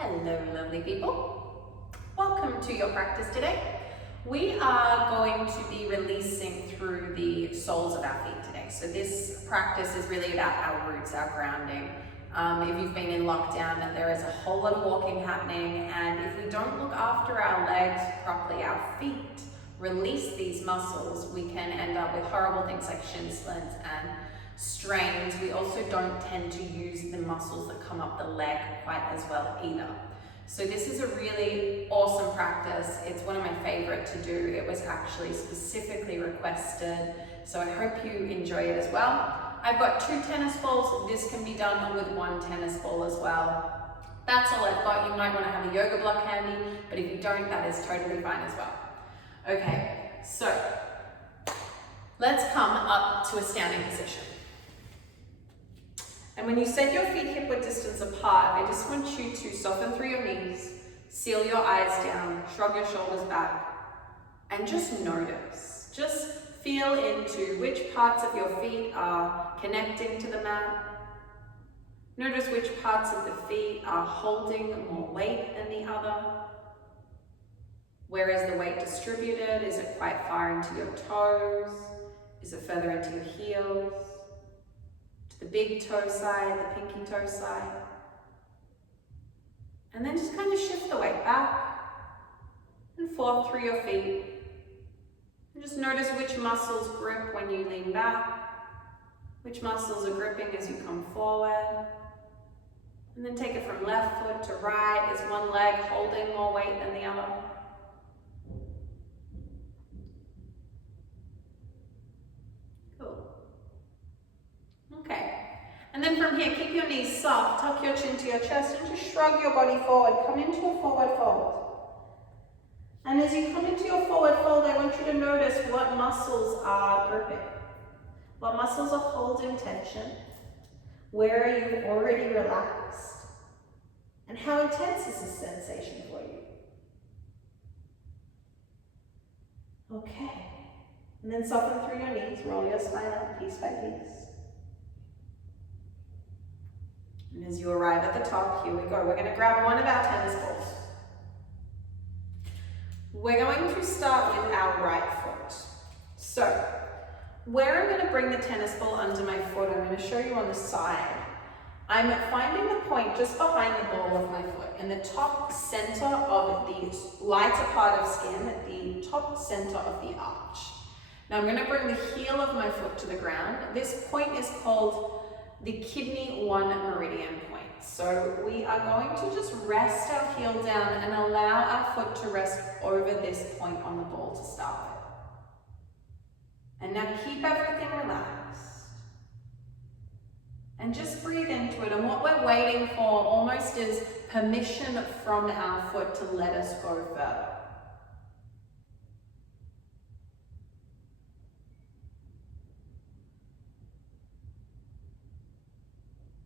Hello lovely people, welcome to your practice today. We are going to be releasing through the soles of our feet today. So this practice is really about our roots, our grounding. If you've been in lockdown, there is a whole lot of walking happening, and if we don't look after our legs properly, our feet release these muscles, we can end up with horrible things like shin splints and strains. We also don't tend to use the muscles that come up the leg quite as well either. So this is a really awesome practice. It's one of my favorite to do. It was actually specifically requested, so I hope you enjoy it as well. I've got 2 tennis balls. This can be done with 1 tennis ball as well. That's all I've got. You might want to have a yoga block handy, but if you don't, that is totally fine as well. Okay, so let's come up to a standing position. And when you set your feet hip-width distance apart, I just want you to soften through your knees, seal your eyes down, shrug your shoulders back, and just notice. Just feel into which parts of your feet are connecting to the mat. Notice which parts of the feet are holding more weight than the other. Where is the weight distributed? Is it quite far into your toes? Is it further into your heels? The big toe side, the pinky toe side. And then just kind of shift the weight back and forth through your feet. And just notice which muscles grip when you lean back, which muscles are gripping as you come forward. And then take it from left foot to right. Is one leg holding more weight than the other? And then from here, keep your knees soft, tuck your chin to your chest, and just shrug your body forward. Come into a forward fold. And as you come into your forward fold, I want you to notice what muscles are gripping. What muscles are holding tension? Where are you already relaxed? And how intense is this sensation for you? Okay. And then soften through your knees, roll your spine up piece by piece. And as you arrive at the top, here we go. We're going to grab one of our tennis balls. We're going to start with our right foot. So, where I'm going to bring the tennis ball under my foot, I'm going to show you on the side. I'm finding the point just behind the ball of my foot, in the top center of the lighter part of skin, at the top center of the arch. Now I'm going to bring the heel of my foot to the ground. This point is called the kidney 1 meridian point. So we are going to just rest our heel down and allow our foot to rest over this point on the ball to start with. And now keep everything relaxed. And just breathe into it. And what we're waiting for almost is permission from our foot to let us go further.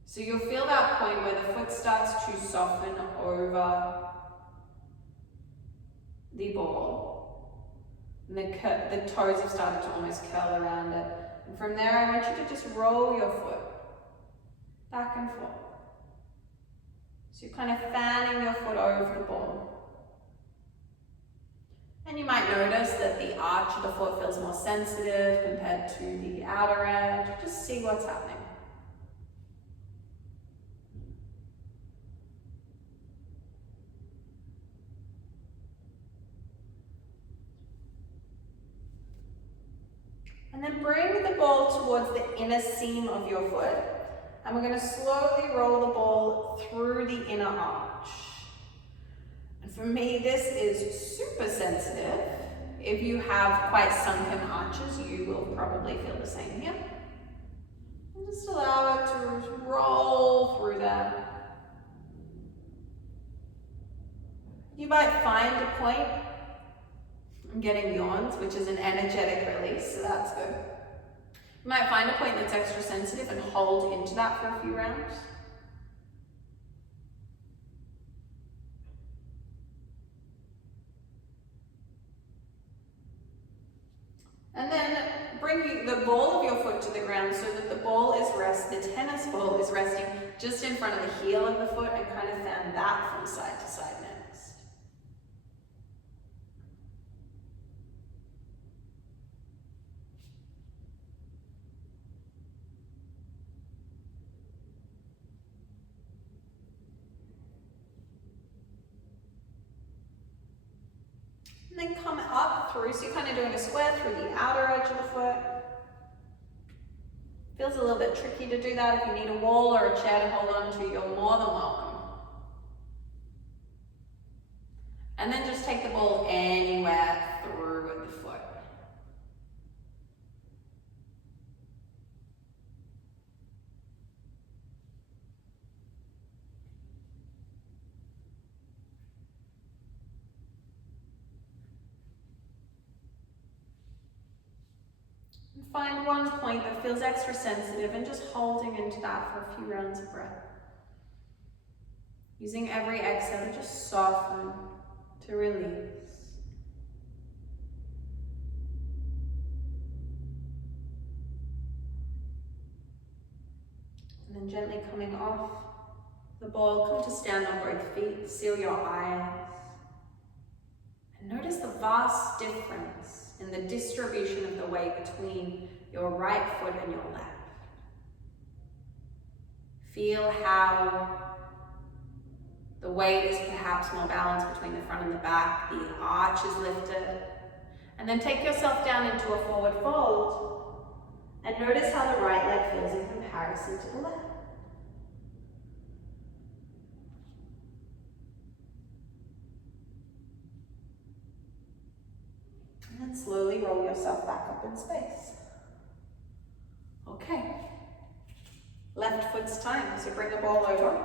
So you'll feel that point where the foot starts to soften over the ball. And the toes have started to almost curl around it. And from there, I want you to just roll your foot back and forth. So you're kind of fanning your foot over the ball. And you might notice that the arch of the foot feels more sensitive compared to the outer edge. Just see what's happening. And then bring the ball towards the inner seam of your foot. And we're going to slowly roll the ball through the inner arch. And for me, this is super sensitive. If you have quite sunken arches, you will probably feel the same here. And just allow it to roll through that. You might find a point. I'm getting yawns, which is an energetic release, so that's good. You might find a point that's extra sensitive and hold into that for a few rounds. And then bring the ball of your foot to the ground so that the tennis ball is resting just in front of the heel of the foot and kind of fan that from side to side next. And then come up through, so you're kind of doing a square through the outer edge of the foot. Feels a little bit tricky to do that. If you need a wall or a chair to hold on to, you're more than welcome. And then just take the ball anywhere through with the foot. Find one point that feels extra sensitive and just holding into that for a few rounds of breath. Using every exhale to just soften, to release. And then gently coming off the ball, come to stand on both feet, seal your eyes. And notice the vast difference in the distribution of the weight between your right foot and your left. Feel how the weight is perhaps more balanced between the front and the back, the arch is lifted. And then take yourself down into a forward fold and notice how the right leg feels in comparison to the left. And then slowly roll yourself back up in space. Okay. Left foot's time, so bring the ball over.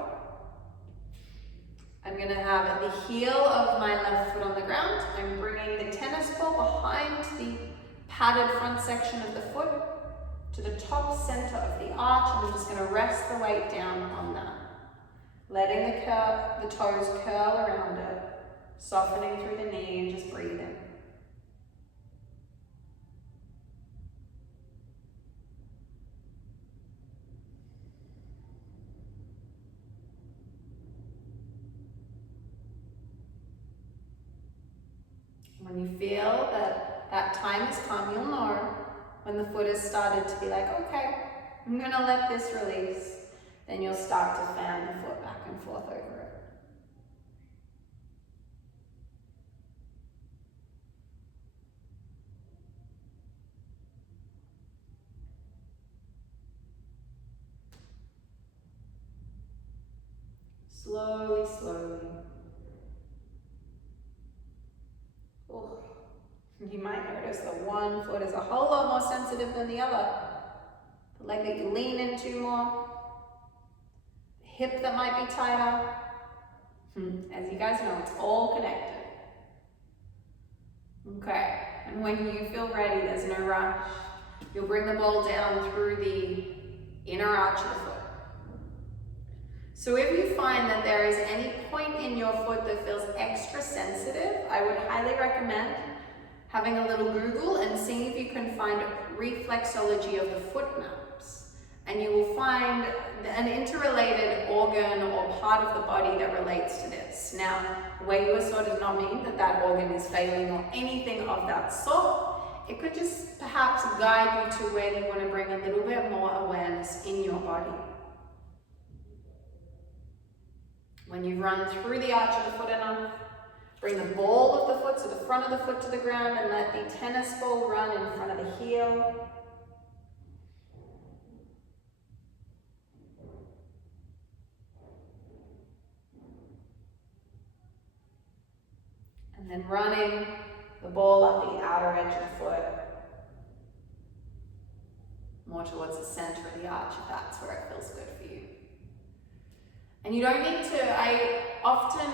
I'm going to have the heel of my left foot on the ground. I'm bringing the tennis ball behind the padded front section of the foot to the top center of the arch, and I'm just going to rest the weight down on that. Letting the toes curl around it, softening through the knee and just breathing. When you feel that that time has come, you'll know when the foot has started to be like, okay, I'm going to let this release. Then you'll start to fan the foot back and forth over it. Slowly, slowly. Oh. You might notice that one foot is a whole lot more sensitive than the other. The leg that you lean into more. The hip that might be tighter. As you guys know, it's all connected. Okay, and when you feel ready, there's no rush. You'll bring the ball down through the inner arch of the foot. So if you find that there is any point in your foot that feels extra sensitive, I would highly recommend having a little Google and seeing if you can find reflexology of the foot maps. And you will find an interrelated organ or part of the body that relates to this. Now, Weiwusso does not mean that that organ is failing or anything of that sort. It could just perhaps guide you to where you want to bring a little bit more awareness in your body. When you've run through the arch of the foot enough, bring the ball of the foot, so the front of the foot to the ground, and let the tennis ball run in front of the heel. And then running the ball up the outer edge of the foot, more towards the center of the arch, if that's where it feels good for you. And you don't need to, I often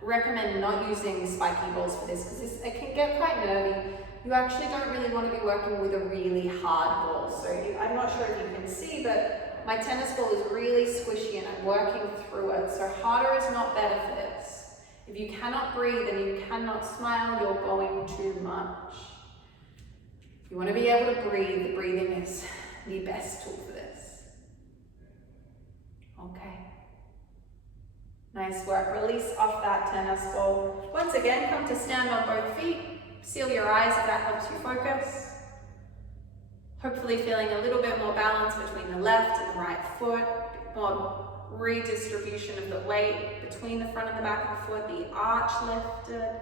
recommend not using spiky balls for this because it can get quite nervy. You actually don't really want to be working with a really hard ball. So I'm not sure if you can see, but my tennis ball is really squishy and I'm working through it. So harder is not better for this. If you cannot breathe and you cannot smile, you're going too much. You want to be able to breathe. The breathing is the best tool for this. Okay. Nice work. Release off that tennis ball. Once again, come to stand on both feet. Seal your eyes if that helps you focus. Hopefully feeling a little bit more balance between the left and the right foot. More redistribution of the weight between the front and the back of the foot. The arch lifted.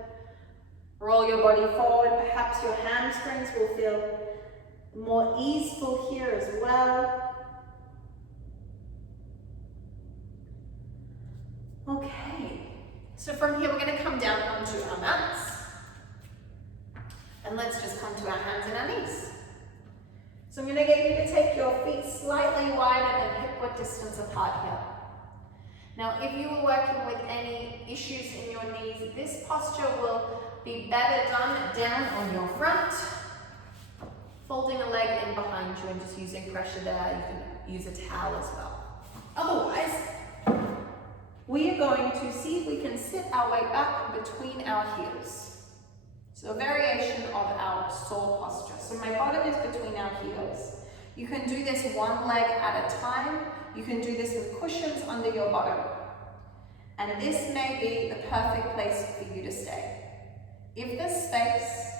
Roll your body forward. Perhaps your hamstrings will feel more easeful here as well. Okay, so from here we're going to come down onto our mats. And let's just come to our hands and our knees. So I'm going to get you to take your feet slightly wider than hip-width distance apart here. Now, if you were working with any issues in your knees, this posture will be better done down on your front, folding a leg in behind you and just using pressure there. You can use a towel as well. Otherwise, we are going to see if we can sit our way back between our heels. So a variation of our saw posture. So my bottom is between our heels. You can do this one leg at a time. You can do this with cushions under your bottom. And this may be the perfect place for you to stay. If there's space,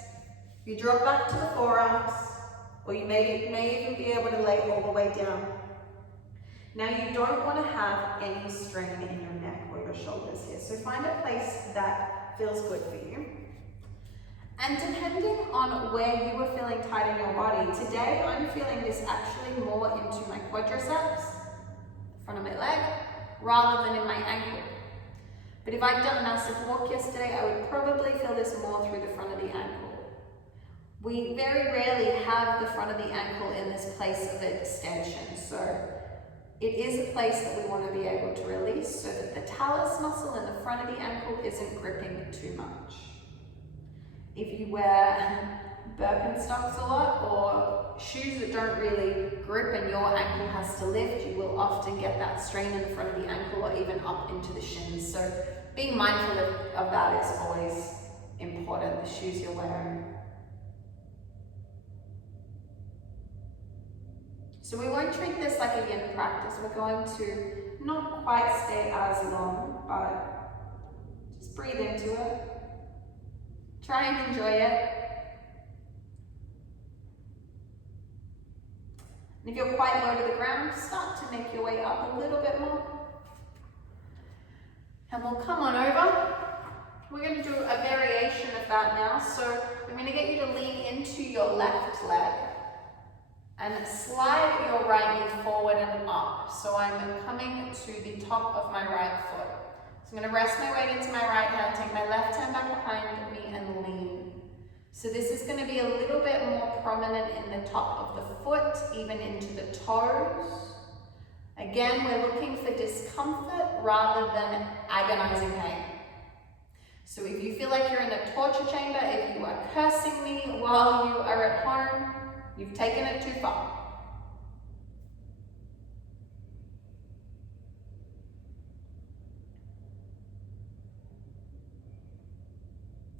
you drop back to the forearms, or you may even be able to lay all the way down. Now you don't want to have any strain in your neck or your shoulders here. So find a place that feels good for you. And depending on where you are feeling tight in your body, today I'm feeling this actually more into my quadriceps, the front of my leg, rather than in my ankle. But if I'd done a massive walk yesterday, I would probably feel this more through the front of the ankle. We very rarely have the front of the ankle in this place of extension. So it is a place that we want to be able to release so that the talus muscle in the front of the ankle isn't gripping too much. If you wear Birkenstocks a lot or shoes that don't really grip and your ankle has to lift, you will often get that strain in the front of the ankle or even up into the shins. So being mindful of that is always important, the shoes you're wearing. So we won't treat this like a yin practice. We're going to not quite stay as long, but just breathe into it. Try and enjoy it. And if you're quite low to the ground, start to make your way up a little bit more. And we'll come on over. We're going to do a variation of that now. So I'm going to get you to lean into your left leg and slide your right knee forward and up. So I'm coming to the top of my right foot. So I'm going to rest my weight into my right hand, take my left hand back behind me and lean. So this is going to be a little bit more prominent in the top of the foot, even into the toes. Again, we're looking for discomfort rather than agonizing pain. So if you feel like you're in a torture chamber, if you are cursing me while you are at home, you've taken it too far.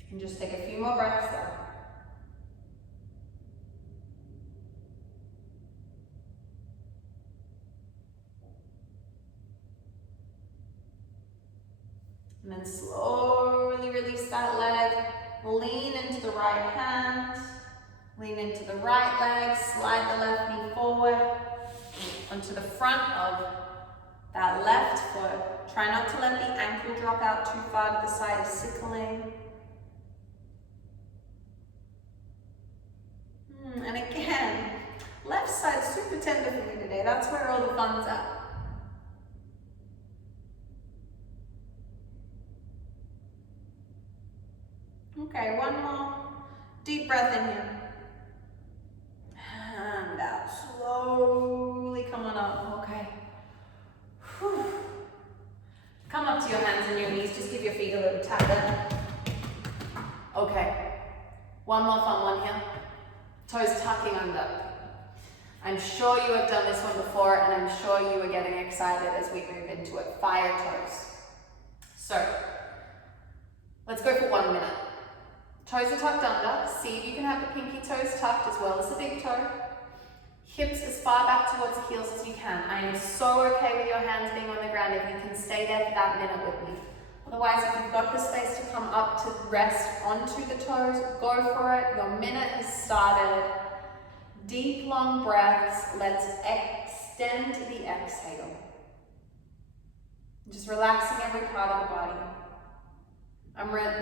And just take a few more breaths there. And then slowly release that leg. Lean into the right hand. Lean into the right leg. Slide the left knee forward onto the front of that left foot. Try not to let the ankle drop out too far to the side of sickling. And again, left side super tender for me today. That's where all the fun's at. Okay, one more deep breath in here. And out. Slowly come on up. Okay. Whew. Come up to your hands and your knees. Just give your feet a little tap there. Okay. One more fun one here. Toes tucking under. I'm sure you have done this one before, and I'm sure you are getting excited as we move into it. Fire toes. So, let's go for 1 minute. Toes are tucked under. See if you can have the pinky toes tucked as well as the big toe. Hips as far back towards the heels as you can. I am so okay with your hands being on the ground if you can stay there for that minute with me. Otherwise, if you've got the space to come up to rest onto the toes, go for it. Your minute has started. Deep, long breaths. Let's extend the exhale. Just relaxing every part of the body.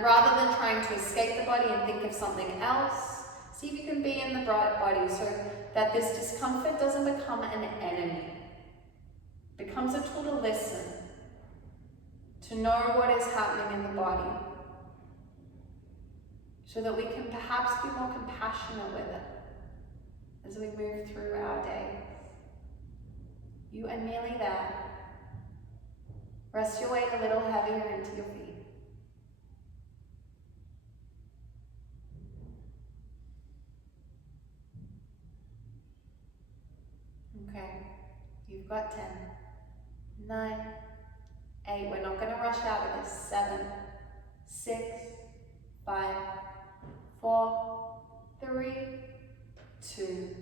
Rather than trying to escape the body and think of something else, see if you can be in the body so that this discomfort doesn't become an enemy. It becomes a tool to listen, to know what is happening in the body, so that we can perhaps be more compassionate with it as we move through our days. You are nearly there. Rest your weight a little heavier into your feet. Okay, you've got 10, 9, 8, we're not going to rush out of this, 7, 6, 5, 4, 3, 2,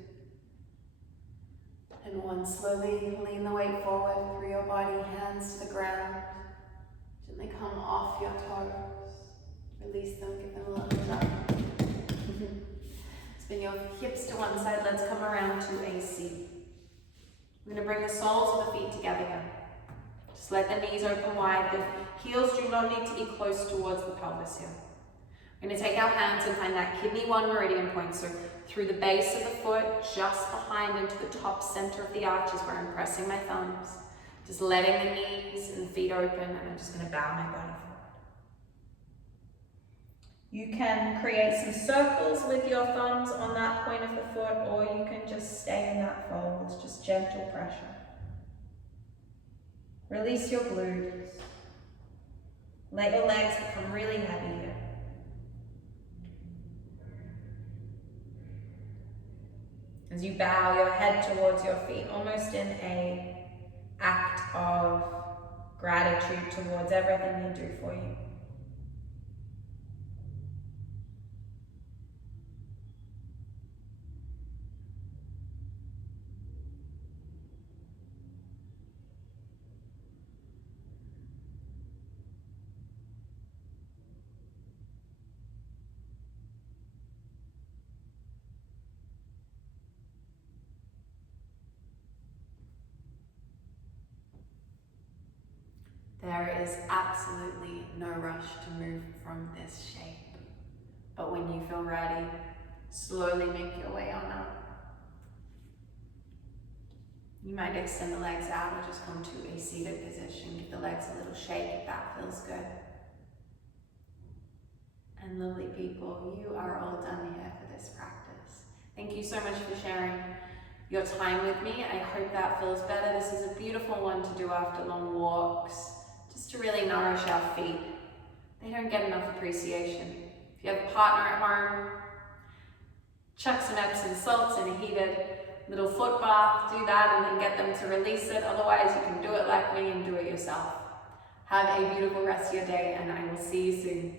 and 1. Slowly lean the weight forward through your body, hands to the ground. Gently come off your toes. Release them, give them a little tug. Spin your hips to one side. Let's come around to a seat. I'm going to bring the soles of the feet together here. Just let the knees open wide. The heels do not need to be close towards the pelvis here. We're going to take our hands and find that kidney 1 meridian point. So through the base of the foot, just behind into the top center of the arch is where I'm pressing my thumbs. Just letting the knees and the feet open, and I'm just going to bow my body forward. You can create some circles with your thumbs on that point of the foot, or you can just stay in that fold. It's just gentle pressure. Release your glutes. Let your legs become really heavy here. As you bow your head towards your feet, almost in an act of gratitude towards everything they do for you. There is absolutely no rush to move from this shape. But when you feel ready, slowly make your way on up. You might extend the legs out or just come to a seated position. Give the legs a little shake if that feels good. And lovely people, you are all done here for this practice. Thank you so much for sharing your time with me. I hope that feels better. This is a beautiful one to do after long walks, just to really nourish our feet. They don't get enough appreciation. If you have a partner at home, chuck some Epsom salts in a heated little foot bath, do that, and then get them to release it. Otherwise, you can do it like me and do it yourself. Have a beautiful rest of your day, and I will see you soon.